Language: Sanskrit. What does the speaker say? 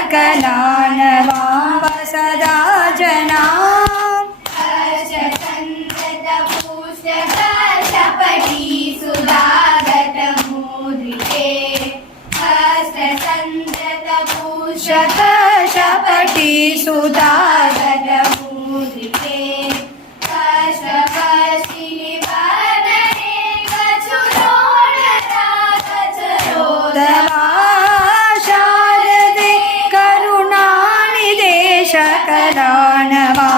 सकलानवा सदा जना शपटी सुधागत मुद्रिके हस्तसंदत पूषक शपटी सुधागत मुद्रिके कष्टकष्टिनि वर्णने कचुरोदरा दवा शारदे करुणानिधे सकलानवा